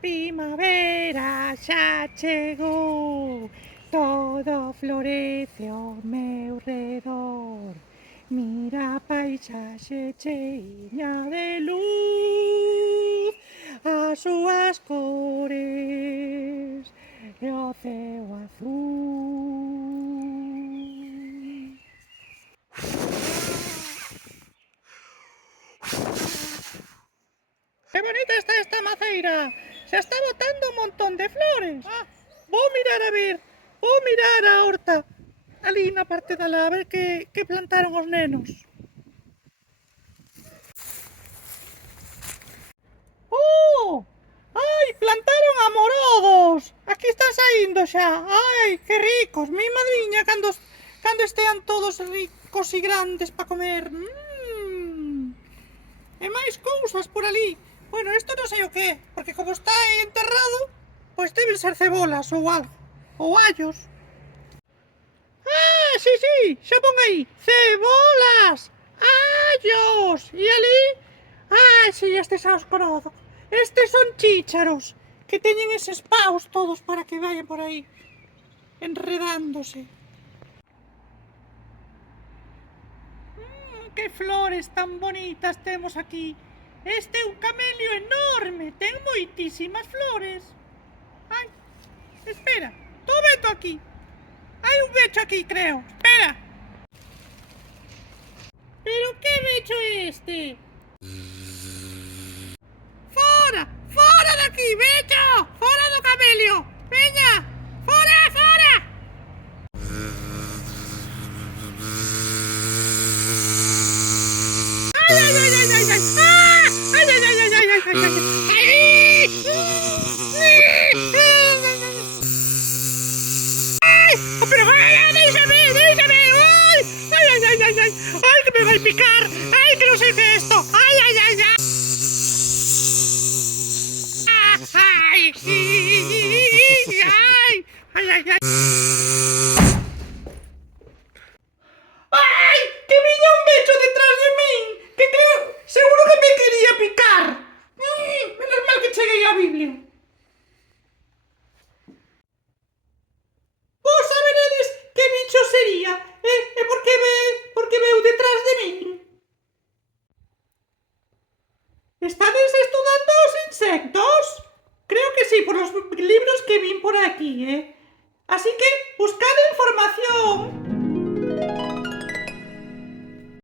primavera xa chegou, todo florece ao meu redor. Mira a paisaxe cheiña de luz, as súas cores e o ceo azul. ¡Qué bonita está esta maceira! Se está botando un montón de flores. Vou mirar a ver, vou mirar a horta ali na parte da lá, a ver que plantaron os nenos. ¡Oh! ¡Ai, plantaron amorodos! Aquí están saindo xa. ¡Ai, que ricos! Mi madriña cando estean todos ricos e grandes para comer. E máis cousas por ali. Bueno, isto non sei o que é, porque como está enterrado, pois deben ser cebolas ou algo. Ou allos. Ah, sí, xa pon aí. Cebolas, allos. E ali? Ah, sí, estes xa os conozo. Estes son chícharos, que teñen eses paus todos para que vayan por aí enredándose. Que flores tan bonitas temos aquí. Este é un camelio enorme, ten moitísimas flores. Ai, espera, tô vendo aquí. Hai un bicho aquí, creo. Espera. Pero que bicho é este? Fora, fora daqui, bicho. Fora do camelio. Veña, fora, fora. Ai, ai, ai, ai, ai, ai. Ah! Ai, ai, ai, ai, ai, ai, ai, ai. Pero déjame, déjame. Ay, ay, ay, ay, ay. Ay, que me va a picar. Ay, que no se dice esto. Ay, ay, ay, ay. Ay, ay, ay, ay. Ay, que viña un bicho detrás de min. Que creo, seguro que me quería picar. Menos mal que cheguei á Biblia. Vos saberedes que bicho sería? E por que veu detrás de min? Estades estudando os insectos? Creo que sí, por los libros que vin por aquí, Así que buscad información